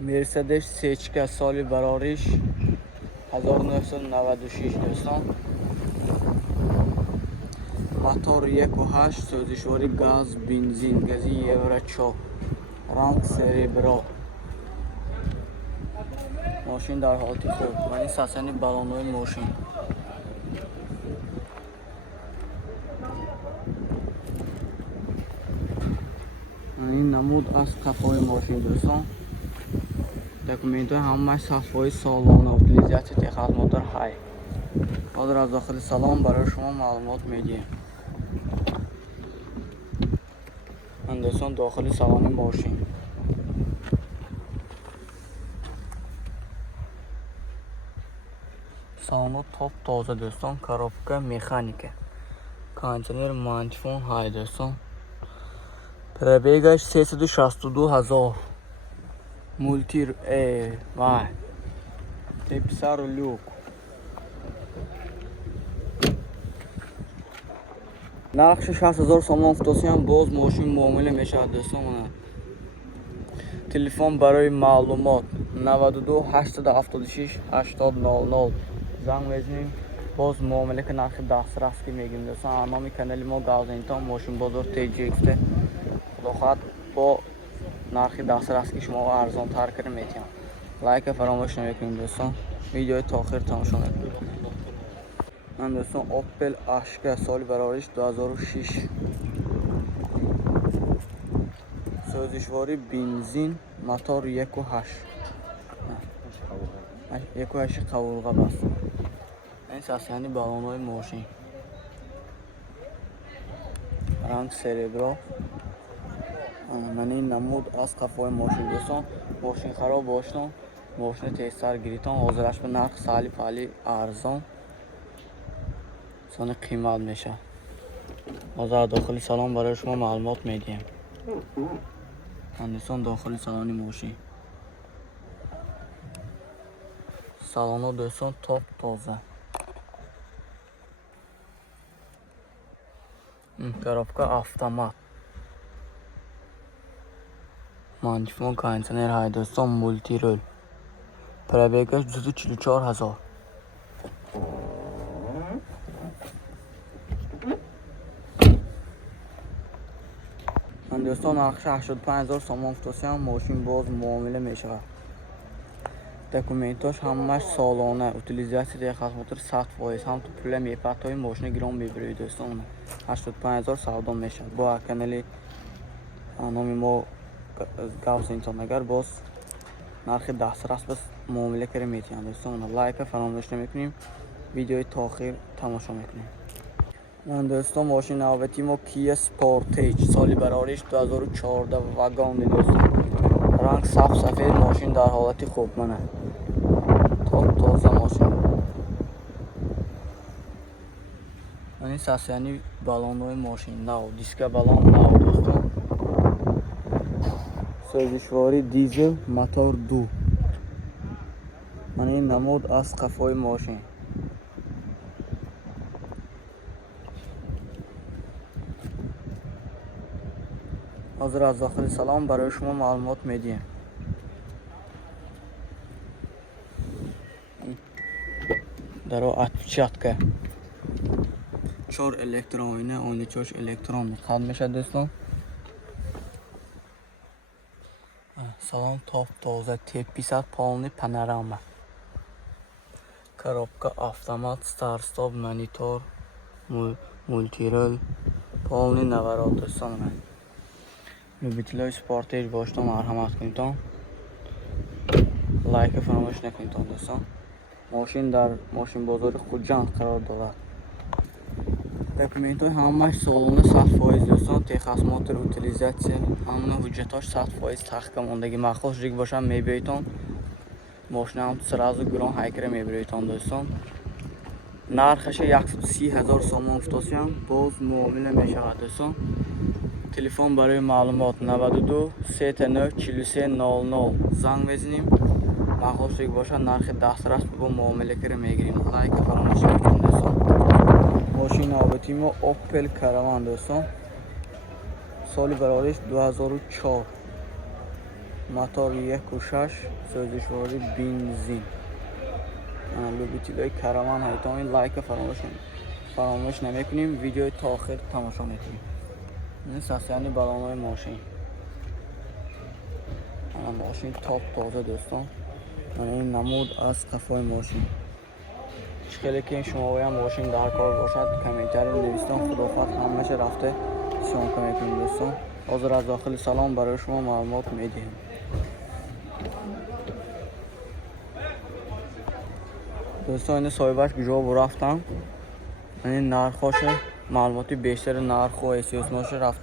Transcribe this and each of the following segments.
مرسدس سیچکا سالی براریش 1996 دوستان. موتور 1.8 سوزشواری گاز بنزین گازی یورو 4 رنگ سریبرا. ماشین در حالت خوب. این ساسانی بالونوی ماشین. این نمود از قفای ماشین دوستان. دکومنت همش صفحه سالن اوتیلیزاسی تخصص موتور های. حاضر از داخل سالن برای شما معلومات میدیم. من دوستان داخل سالن ماشین. سالن توپ تازه دوستان. коробка مکانیکه. кондиционер مانتفون های دوستان. پربیگش 362,000. مولتی وای تپسار لوک. نرخش 60,000 سوم افتاسی هم باز ماشین معامله میشه دوستان. تلفن برای معلومات 92 876 8000 زنگ بزنیم. باز معامله که نرخ دسترس که میگیم دوستان. نام کانال ما گازینتان ماشین بازار TJX. خدا خواهد با نرخ دسترس که شما ارزان تر کنیم میتونم. لایک فراموش نمیکنیم دوستان. ویدیو تا آخر تماشا میکنیم. من دوستان اوپل اشکا سال براریش 2006 سوزشواری بنزین موتور 1.8 قبولغه بس. این ساسیانی بالونوی ماشین رنگ سریبرا. من این نمود از قفای ماشین دوستان. ماشین خراب باشتون ماشین تیستر گریتان حاضرش به نرخ سالی پالی ارزان سان قیمت میشه. حاضر داخل سالن برای شما معلومات میدیم. دوستان داخل سالن ماشین. سالن دوستان توپ تازه. коробка автомат. مانتفون кондиционер های دوستان مولتی رول. پربیگش 244,000. من دوستان نرخش 85,000 سوم افتاسی هم ماشین باز معامله میشه. دکومنتاش همش سالانه اوتیلیزاسی تخصص موتور 100%. هم تو پول میپت های ماشین گرام میبرید دوستان. 85,000 سودا میشه. با کانال نام ما گاوس اینترنت اگر باز نرخ دسترس بس معامله کنیم میتونیم دوستان. لایک فراموش نمیکنیم. ویدیو تا آخر تماشا میکنیم. من دوستان ماشین نوبتی ما کیا سپورتیج سالی براریش 2014 واگن دوستان. رنگ صاف سفید ماشین در حالت خوب منه. توپ تازه ماشین. این ساسیانی بالونوی ماشین نو دیسک بالون نو دوستان. سوزشواری دیزل موتور 2. من این نمود از قفای ماشین. حاضر از داخل سلام برای شما معلومات میدیم. در اتچاتکه 4 الکترون اون چوش الکترون خد میشه دوستان. سالن توپ تازه تپیسات پالنی پانوراما. коробка автомат старт стоп монитор مولتی رول پالنی نورات دوستان. любителей سپورتیج باشتم مرحمت کنید تا لایک فراموش نکنید دوستان. ماشین در ماشین بازار خوجند قرار دارد. دکومنت های همش سالانه 100% دوستان. تخصص موتور اوتیلیزاسی همه حجتاش 100% تحقیق موندگی مخصوص ریگ باشن میبریتون. ماشین هم سرازو گران هایکر میبریتون دوستان. نرخش 130,000 سوم افتاسی هم باز معامله میشود دوستان. تلفن برای معلومات 92 39 43 00 زنگ بزنیم. مخصوص ریگ باشن نرخ دسترس با معامله کره میگیریم. لایک فراموش نکنید دوستان. ماشین نوبتی ما اوپل کاروان دوستان. سالی براریش 2004 мотор 1.6 сӯзишворӣ бензин. любителои караван ҳайтон лайка фаромӯш намекунем, видеои то охир тамошо мекунем. این ساسیانی بالان‌های ماشین. ماشین تاپ تازه دوستان. این نمود از قفای ماشین. خیلی که شما باید ماشین در کار باشد کامنتر رو نویسید. خداحافظ همه‌اش رفته شما کمک کنید دوستان. حاضر از داخل سلام برای شما معلومات میدیم. دوستان این صاحبش کجا رفتن؟ این نرخش معلوماتی بیشتر نرخ و اسیوسناش رفت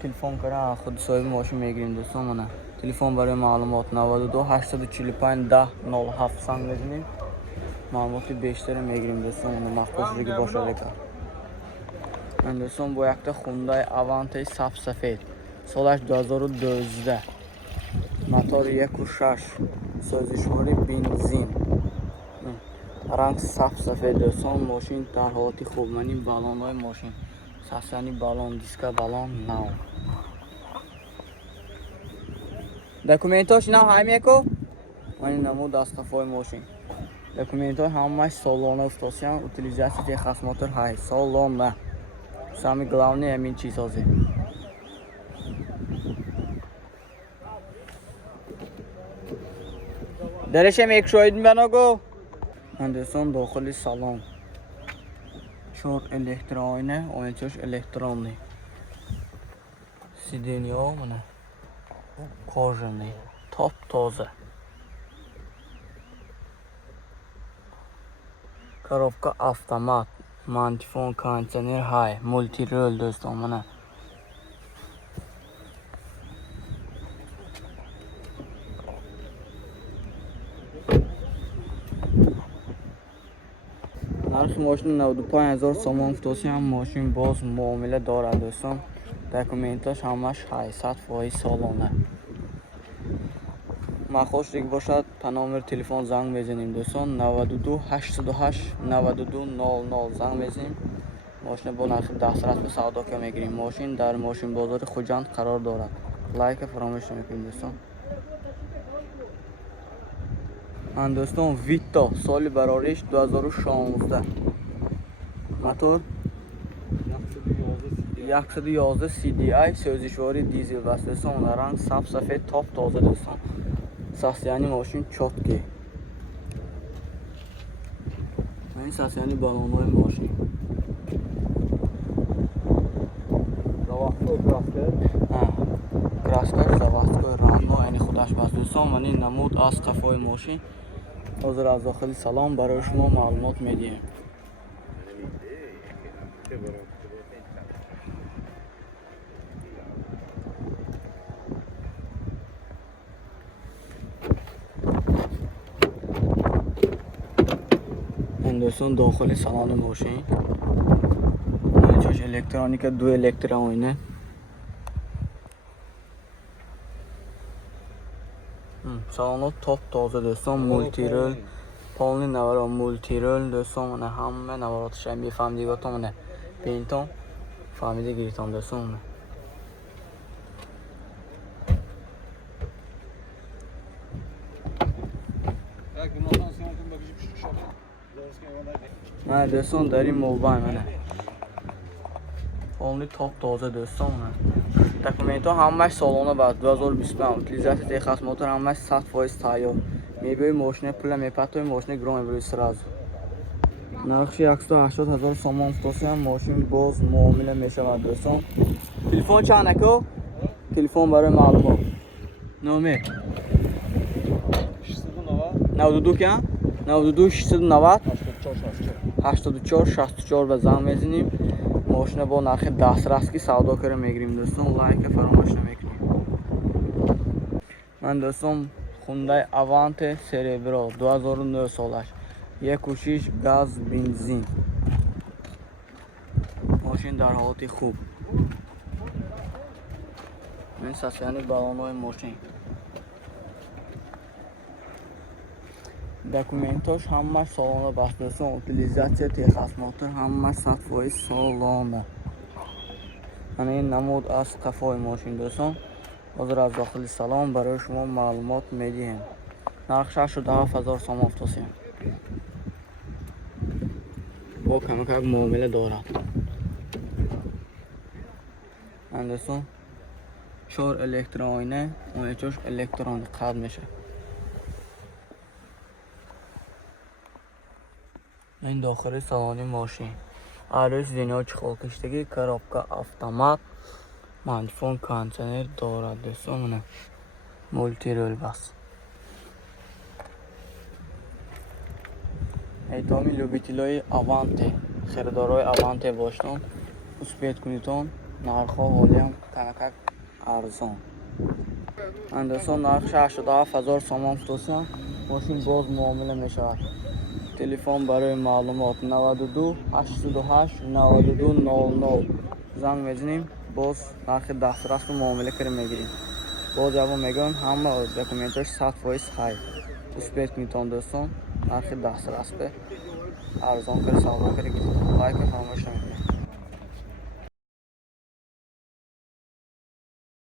تلفن کردن خود صاحب ماشین میگیریم دوستان. من تلفن برای معلومات 92 845 10 07 زنگ بزنید. معلوماتی بیشتر میگیریم دوستان. مخصوص دیگه باشه دیگه. من دوستان با یک تا خوندای اوانتی سبز سفید سالش 2012 موتور 1.6 سوزشواری بنزین رنگ سبز سفید دوستان. ماشین در حالت خوب. من این بالون های ماشین ساسیانی بالون دیسکا بالون نو دکومنتاش نو همیکو من نمود از قفای ماشین دکومنت های همه سالانه افتاسیان утилизация техас мотор های سالانه سامی главное همین چیز هازی درشم یک شاید بناگو من دوستان داخل سالن چهار الکترونه اونچش الکترونی سیدنیا منه کожаный топ тоза коробка автомат мантифон кондиционер хай мультирол دوستان منه نرخ ماشین 95000 سوم افتاسی هم ماشین باز معامله دارد دوستان. دکومنتاش همش 800% سالانه. مخواست دیگه باشد تا نامبر تلفن زنگ بزنیم دوستان. 92 808 92 00 زنگ بزنیم. ماشین با نرخ دسترس به سودا که میگیریم. ماشین در ماشین بازار خوجند قرار دارد. لایک فراموش نکنید دوستان. من دوستان ویتا سال براریش 2016 موتور 111 CDI سوزشواری دیزل بس دوستان. رنگ سبز سفید تاپ تازه دوستان. ساسیانی ماشین چوتکی. این ساسیانی بالون‌های ماشین کراسکر заводской رانو یعنی خودش بس دوستان. من این نمود از قفای ماشین حاضر از داخل سلام برای شما معلومات میدیم. این دوستان داخل سالن ماشین چش الکترونیک دو الکترونیه سالن توپ تازه دوستان. مولتیرول پالنی نوارا مولتیرول دوستان. من همه نواراتش هم میفهمیدی تو من پینتون فهمیده گیریتون دوستان. من دوستان در این موبایل منه پالنی توپ تازه دوستان. دکومنت ها همش سالانه بعد 2025 утилизация техас мотор همش 100% تایار. میبینی ماشین پول میپاتوی ماشین گرام میبری سراز. نرخش 180000 سوم افتاسی هم ماشین باز معامله میشود دوستان. تلفن چند اکو؟ تلفن برای معلومات نامه 92 کن 92 690 84 64 به زنگ میزنیم. ماشین با نرخ دسترس کی سودا کرده میگیریم دوستان. لایک فراموش نمیکنیم. من دوستان خوندای اوانت سریبرا 2009 سالش 1.6 گاز بنزین ماشین در حالت خوب. من ساسیانی بالون‌های ماشین دکومنتاش همش سالانه بس دوستان. утилизация техас мотор همش 100% سالانه. من این نمود از قفای ماشین دوستان. ҳозир аз дохили салон барои шумо маълумот медиҳем. нарх 67000 сом автосиям. бо камакак муомила дорад. андесон 4 электроойна, онечош электронӣ қад мешавад. ин дохили салони мошин. арӯи сиденҳои чихолкиштагӣ, коробка автомат, мантифон кондитсионер дорад. дӯстон мултирӯлбас. эҳтироми любителои аванте, хиридорҳои аванте бошон, успед кунитон, нархҳо ҳолиам камакак арзон. андесон нарх 67000 сом автосиям. мошин боз муомила мешавад. телефон барои маълумот 92 808 92 00 занг мезанем. боз нархи дастрасу муомилагӣ мегирем. боз ябо мегӯям, ҳама документош 100% ҳай. успед кунитон дӯстон, нархи дастрас арзон кари савдо кард. лайк фаромӯш намекунед.